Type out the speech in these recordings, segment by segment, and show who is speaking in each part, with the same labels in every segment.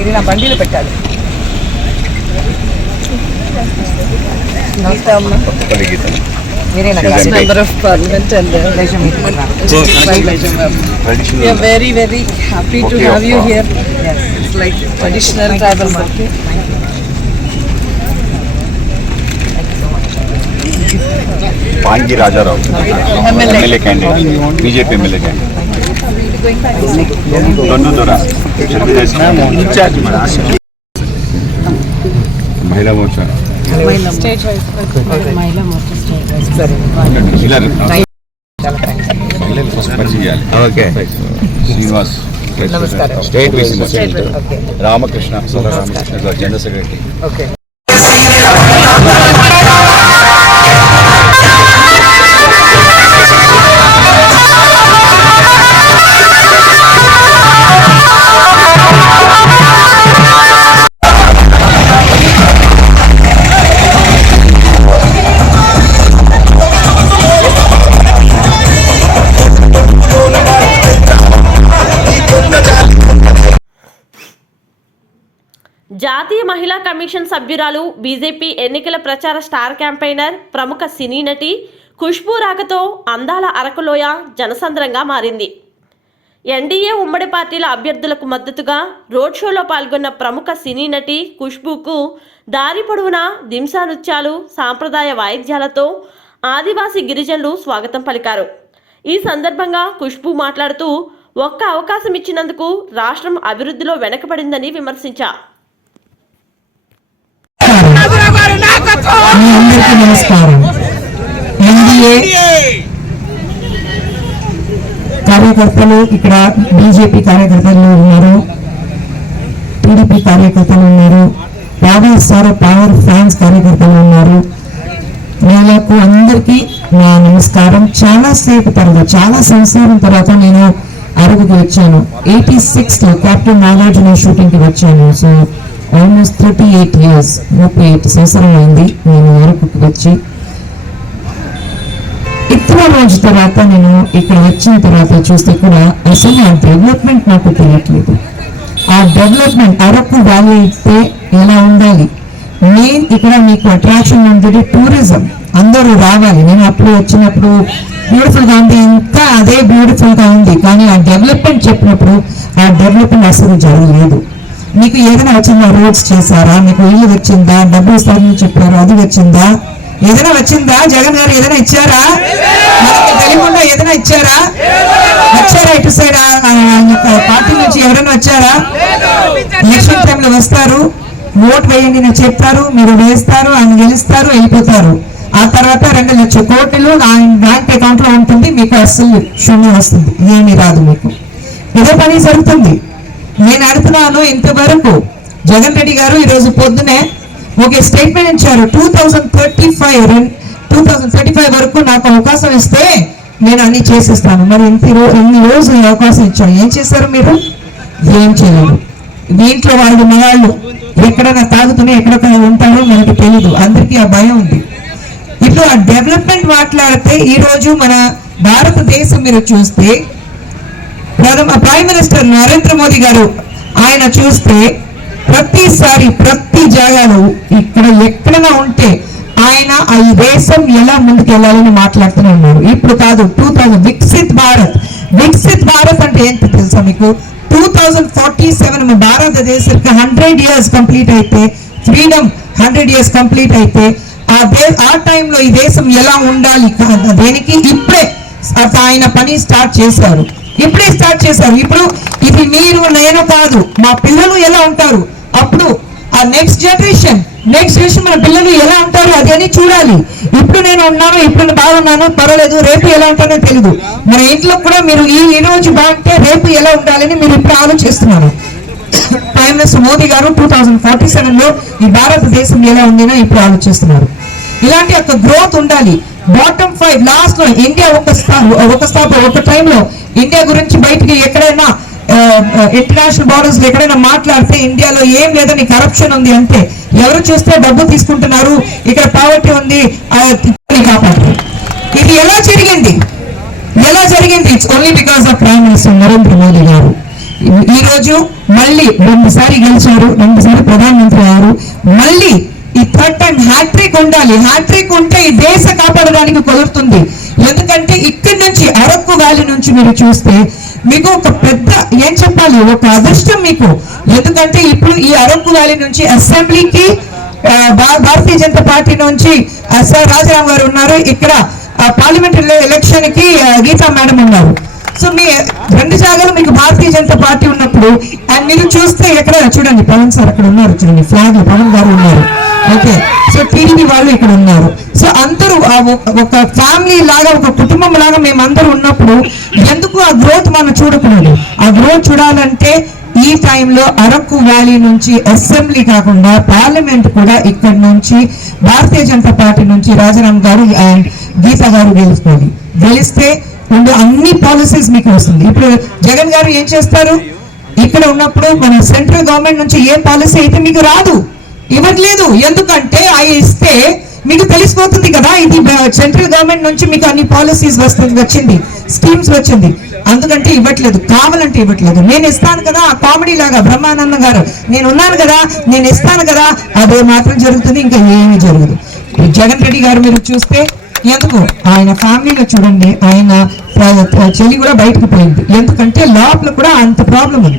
Speaker 1: ఇది నా బండిలో పెట్టాలి.
Speaker 2: Very very happy to have you here it's like traditional tribal market
Speaker 3: Pangi Rajarao MLA candidate BJP MLA candidate Dondu Dora Telugu Desam incharge మన మహిళా మోర్చా ఇలా okay Srinivas నమస్కారం. State BC okay Ramakrishna సోదర రామకృష్ణ
Speaker 4: జాతీయ మహిళా కమిషన్ సభ్యురాలు బీజేపీ ఎన్నికల ప్రచార స్టార్ క్యాంపెయినర్ ప్రముఖ సినీ నటి ఖుష్బూ రాకతో అందాల అరకులోయ జనసంద్రంగా మారింది. ఎన్డీఏ ఉమ్మడి పార్టీల అభ్యర్థులకు మద్దతుగా రోడ్ షోలో పాల్గొన్న ప్రముఖ సినీ నటి ఖుష్బూకు దారి పొడవునా దింసా నృత్యాలు సాంప్రదాయ వాయిద్యాలతో ఆదివాసీ గిరిజనులు స్వాగతం పలికారు. ఈ సందర్భంగా ఖుష్బూ మాట్లాడుతూ ఒక్క అవకాశం ఇచ్చినందుకు రాష్ట్రం అభివృద్ధిలో వెనకబడిందని విమర్శించారు మీ అందరికీ
Speaker 5: నమస్కారం. ఎన్డీఏ. కార్యకర్తలు ఇక్కడ బీజేపీ కార్యకర్తలు ఉన్నారు. టీడీపీ కార్యకర్తలు ఉన్నారు. బాబా సార్ పవర్ ఫ్యాన్స్ కార్యకర్తలు ఉన్నారు. వీళ్ళకు అందరికీ నా నమస్కారం. చాలా సేపు తర్వాత చాలా సంవత్సరం తర్వాత నేను అరుగుకి వచ్చాను. ఎయిటీ సిక్స్లో కెప్టెన్ నాగార్జున షూటింగ్కి వచ్చాను. So almost thirty eight years ముప్పై ఎయిట్ సంవత్సరం అయింది. నేను అరకుకి వచ్చి ఇతర రోజు తర్వాత నేను ఇక్కడ వచ్చిన తర్వాత చూస్తే కూడా అసలు ఆ డెవలప్మెంట్ నాకు తెలియట్లేదు. ఆ డెవలప్మెంట్ అరకు వ్యాలీ ఇస్తే ఎలా ఉండాలి? మెయిన్ ఇక్కడ మీకు అట్రాక్షన్ ఉంటుంది టూరిజం అందరూ రావాలి. నేను అప్పుడు వచ్చినప్పుడు బ్యూటిఫుల్గా ఉంది. ఇంకా అదే బ్యూటిఫుల్గా ఉంది. కానీ ఆ డెవలప్మెంట్ చెప్పినప్పుడు ఆ డెవలప్మెంట్ అసలు జరగలేదు. మీకు ఏదైనా వచ్చిందా? రోడ్స్ చేశారా? మీకు ఇల్లు వచ్చిందా? డబ్బు ఇస్తారని చెప్పారు? అది వచ్చిందా? ఏదైనా వచ్చిందా? జగన్ గారు ఏదైనా ఇచ్చారా? మనకి తెలియకుండా ఏదైనా ఇచ్చారా? వచ్చారా ఇటు సైడ్? ఆయన యొక్క పార్టీ నుంచి ఎవరైనా వచ్చారా? ఎలక్షన్ టైంలో వస్తారు. ఓట్ వేయండి నేను చెప్తారు. మీరు వేస్తారు ఆయన గెలుస్తారు వెళ్ళిపోతారు. ఆ తర్వాత రెండు లక్షల కోట్లు ఆయన బ్యాంక్ అకౌంట్లో ఉంటుంది. మీకు అసలు శూన్యం వస్తుంది. ఏమీ రాదు మీకు. ఇదే పని జరుగుతుంది. నేను అడుగుతున్నాను ఇంతవరకు. జగన్ రెడ్డి గారు ఈరోజు పొద్దునే ఒక స్టేట్మెంట్ ఇచ్చారు. Two thousand thirty five two thousand thirty five వరకు నాకు అవకాశం ఇస్తే నేను అన్ని చేసేస్తాను. మరి ఇంత రోజు ఇన్ని రోజులు అవకాశం ఇచ్చాను ఏం చేశారు మీరు? ఏం చేయలేదు. దీంట్లో వాళ్ళు మగాళ్ళు ఎక్కడైనా తాగుతూనే ఎక్కడెక్కడ ఉంటారో మనకు తెలియదు అందరికీ ఆ భయం ఉంది. ఇప్పుడు ఆ డెవలప్మెంట్ మాట్లాడితే ఈరోజు మన భారతదేశం మీరు చూస్తే ప్రథమ ప్రైమ్ మినిస్టర్ నరేంద్ర మోదీ గారు ఆయన చూస్తే ప్రతిసారి ప్రతి జాగాలో ఇక్కడ ఎక్కడైనా ఉంటే ఆయన ఈ దేశం ఎలా ముందుకు వెళ్ళాలని మాట్లాడుతూనే ఉన్నారు. ఇప్పుడు కాదు టూ థౌజండ్ వికసిత్ భారత్. వికసిత్ భారత్ అంటే ఏంటి తెలుసా మీకు? టూ థౌజండ్ ఫార్టీ సెవెన్ మన భారతదేశానికి హండ్రెడ్ ఇయర్స్ కంప్లీట్ అయితే ఫ్రీడమ్ హండ్రెడ్ ఇయర్స్ కంప్లీట్ అయితే ఆ దే ఆ టైంలో ఈ దేశం ఎలా ఉండాలి దేనికి? ఇప్పుడే. ఆయన పని స్టార్ట్ చేశారు. ఇప్పుడే స్టార్ట్ చేశారు. ఇప్పుడు ఇది మీరు నేను కాదు. మా పిల్లలు ఎలా ఉంటారు? అప్పుడు ఆ నెక్స్ట్ జనరేషన్ నెక్స్ట్ జనరేషన్ మన పిల్లలు ఎలా ఉంటారు అది అని చూడాలి. ఇప్పుడు నేను ఉన్నాను ఇప్పుడు బాగున్నాను పర్వాలేదు రేపు ఎలా ఉంటానో తెలియదు మన ఇంట్లో కూడా మీరు ఈ ఈ రోజు బాగుంటే రేపు ఎలా ఉండాలని మీరు ఇప్పుడు ఆలోచిస్తున్నారు. ప్రైమ్ మినిస్టర్ మోదీ గారు టూ థౌజండ్ ఫార్టీ సెవెన్లో ఈ భారతదేశం ఎలా ఉందినో ఇప్పుడు ఆలోచిస్తున్నారు. ఇలాంటి ఒక గ్రోత్ ఉండాలి. బాటమ్ ఫైవ్ లాస్ట్లో ఇండియా ఒక ఒక స్థాప ఒక టైంలో ఇండియా గురించి బయటికి ఎక్కడైనా ఇంటర్నేషనల్ బార్డర్స్ ఎక్కడైనా మాట్లాడితే ఇండియాలో ఏం లేదని కరప్షన్ ఉంది అంతే ఎవరు చూస్తే డబ్బు తీసుకుంటున్నారు ఇక్కడ పావర్టీ ఉంది కాపాడు ఇది ఎలా జరిగింది? ఎలా జరిగింది? It's only because of prime minister Narendra Modi garu. ఈ- ఈ రోజు మళ్ళీ రెండుసారి గెలిచారు రెండుసారి ప్రధానమంత్రి అయ్యారు మళ్ళీ ఈ థర్డ్ టైం హ్యాట్రిక్ ఉండాలి. హ్యాట్రిక్ ఉంటే ఈ దేశ కాపాడడానికి కుదురుతుంది. ఎందుకంటే ఇక్కడి నుంచి అరకు వ్యాలీ నుంచి మీరు చూస్తే మీకు ఒక పెద్ద ఏం చెప్పాలి? ఒక అదృష్టం మీకు. ఎందుకంటే ఇప్పుడు ఈ అరకు వ్యాలీ నుంచి అసెంబ్లీకి భారతీయ జనతా పార్టీ నుంచి ఎస్ఆర్ రాజారాం గారు ఉన్నారు. ఇక్కడ పార్లమెంటరీ ఎలక్షన్కి గీతా మేడం ఉన్నారు. సో మీ రెండు జాగాలు మీకు భారతీయ జనతా పార్టీ ఉన్నప్పుడు అండ్ మీరు చూస్తే ఎక్కడ చూడండి పవన్ సార్ అక్కడ ఉన్నారు. చూడండి ఫ్లాగ్ పవన్ గారు ఉన్నారు. ఓకే. సో టీడీపీ వాళ్ళు ఇక్కడ ఉన్నారు. సో అందరూ ఒక- ఫ్యామిలీ లాగా ఒక కుటుంబం లాగా మేమందరూ ఉన్నప్పుడు ఎందుకు ఆ గ్రోత్ మనం చూడకూడదు? ఆ గ్రోత్ చూడాలంటే ఈ టైంలో అరకు వ్యాలీ నుంచి అసెంబ్లీ కాకుండా పార్లమెంట్ కూడా ఇక్కడ నుంచి భారతీయ జనతా పార్టీ నుంచి రాజారాం గారు అండ్ గీత గారు గెలుచుకోండి గెలిస్తే ఉండే అన్ని పాలసీస్ మీకు వస్తుంది. ఇప్పుడు జగన్ గారు ఏం చేస్తారు? ఇక్కడ ఉన్నప్పుడు మన సెంట్రల్ గవర్నమెంట్ నుంచి ఏ పాలసీ అయితే మీకు రాదు. ఇవ్వట్లేదు. ఎందుకంటే అవి ఇస్తే మీకు తెలిసిపోతుంది కదా ఇది సెంట్రల్ గవర్నమెంట్ నుంచి మీకు అన్ని పాలసీస్ వస్తుంది వచ్చింది స్కీమ్స్ వచ్చింది. అందుకంటే ఇవ్వట్లేదు కావాలంటే ఇవ్వట్లేదు. నేను ఇస్తాను కదా ఆ కామెడీ లాగా బ్రహ్మానందం గారు నేను ఉన్నాను కదా నేను ఇస్తాను కదా అదే మాత్రం జరుగుతుంది ఇంకా ఏమీ జరగదు. జగన్ రెడ్డి గారు మీరు చూస్తే ఎందుకు? ఆయన ఫ్యామిలీలో చూడండి ఆయన ప్ర- చెల్లి కూడా బయటకు పోయింది. ఎందుకంటే లోపల కూడా అంత ప్రాబ్లం ఉంది.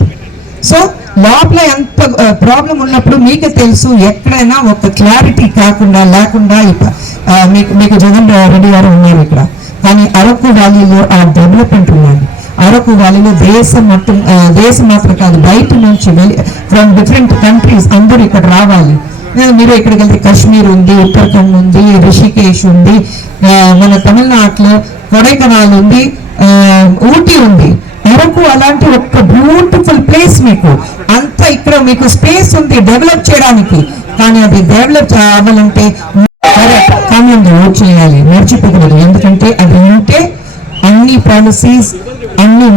Speaker 5: సో లోపల ఎంత ప్రాబ్లం ఉన్నప్పుడు మీకు తెలుసు ఎక్కడైనా ఒక క్లారిటీ కాకుండా లేకుండా మీకు మీకు జగన్ రెడ్డి గారు ఉన్నారు ఇక్కడ. కానీ అరకు వ్యాలీలో ఆ డెవలప్మెంట్ ఉన్నది. అరకు వ్యాలీలో దేశం మొత్తం దేశం మాత్రం కాదు బయట నుంచి ఫ్రమ్ డిఫరెంట్ కంట్రీస్ అందరూ ఇక్కడ రావాలి. మీరు ఇక్కడికి వెళ్తే కాశ్మీర్ ఉంది ఉత్తరాఖండ్ ఉంది రిషికేష్ ఉంది మన తమిళనాడులో కొడైకనాల్ ఉంది ఊటీ ఉంది. అరకు అలాంటి ఒక బ్యూటిఫుల్ ప్లేస్ మీకు. అంతా ఇక్కడ మీకు స్పేస్ ఉంది డెవలప్ చేయడానికి. కానీ అది డెవలప్ అవ్వాలంటే కానీ ఓట్ చేయాలి. మర్చిపోకూడదు. ఎందుకంటే అది ఉంటే అన్ని పాలసీస్ అన్ని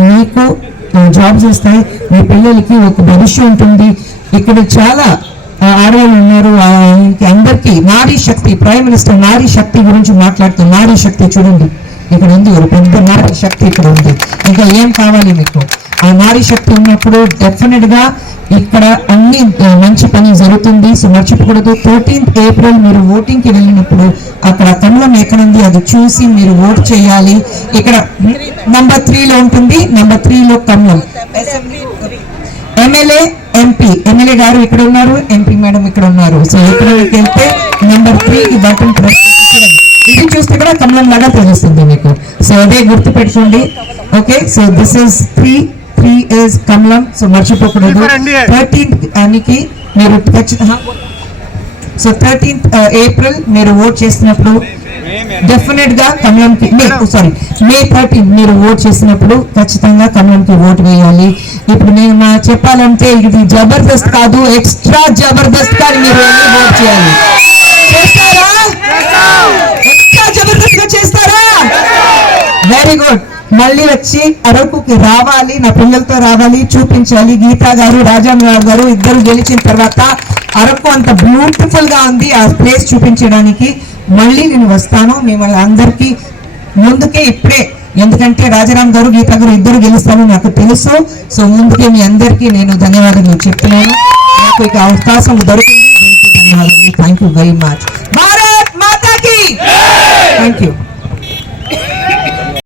Speaker 5: మీకు జాబ్స్ వస్తాయి. మీ పిల్లలకి ఒక భవిష్యం ఉంటుంది. ఇక్కడ చాలా ఆడవాళ్ళు ఉన్నారు. ఆ, అందరికీ నారీ శక్తి ప్రైమ్ మినిస్టర్ నారీ శక్తి గురించి మాట్లాడుతూ నారీ శక్తి చూడండి. ఇక్కడ ఉంది ఒక పెద్ద నారీ శక్తి ఇక్కడ ఉంది. ఇంకా ఏం కావాలి మీకు? ఆ నారీ శక్తి ఉన్నప్పుడు డెఫినెట్గా ఇక్కడ అన్ని మంచి పని జరుగుతుంది. సో మర్చిపోకూడదు. థర్టీన్త్ ఏప్రిల్ మీరు ఓటింగ్కి వెళ్ళినప్పుడు అక్కడ కమలం ఎక్కడుంది అది చూసి మీరు ఓట్ చేయాలి. ఇక్కడ నంబర్ త్రీలో ఉంటుంది. నంబర్ త్రీలో కమలం. MLA MP. ఎమ్మెల్యే గారు ఇక్కడ ఉన్నారు. ఎంపీ మేడం ఇక్కడ ఉన్నారు. సో ఎక్కడికి వెళ్తే నెంబర్ త్రీ బటన్ ఇది చూస్తే కూడా కమలం లాగా తెలుస్తుంది మీకు. సో అదే గుర్తు పెట్టుకోండి okay? So this is three is కమలం సో మర్చిపోకూడదు థర్టీన్త్ అనికి మీరు ఖచ్చితంగా సో థర్టీన్త్ ఏప్రిల్ మీరు ఓట్ చేసినప్పుడు డెఫినెట్గా కమలంకి మే సారీ మే థర్టీన్ మీరు ఓట్ చేసినప్పుడు ఖచ్చితంగా కమలంకి ఓట్ వేయాలి. ఇప్పుడు నేను చెప్పాలంటే ఇది జబర్దస్త్ కాదు ఎక్స్ట్రా జబర్దస్త్గా మీరు ఓట్ చేయాలి. చేస్తారా? ఎక్స్ట్రా జబర్దస్త్గా చేస్తారా? వెరీ గుడ్ మళ్ళీ వచ్చి అరకుకి రావాలి నా పిల్లలతో రావాలి చూపించాలి. గీతా గారు రాజారావు గారు ఇద్దరు గెలిచిన తర్వాత అరకు అంత బ్యూటిఫుల్గా ఉంది ఆ ప్లేస్ చూపించడానికి. మళ్ళీ నేను వస్తాను. మిమ్మల్ని అందరికీ ముందుకే ఇప్పుడే ఎందుకంటే రాజారాం గారు గీతా గారు ఇద్దరు గెలుస్తాను నాకు తెలుసు. సో ముందుకే మీ అందరికీ నేను ధన్యవాదాలు చెప్తున్నాను. నాకు ఇక అవకాశం దొరికింది. దీనికి ధన్యవాదాలు. Thank you very much Bharat మాతాకి! Thank you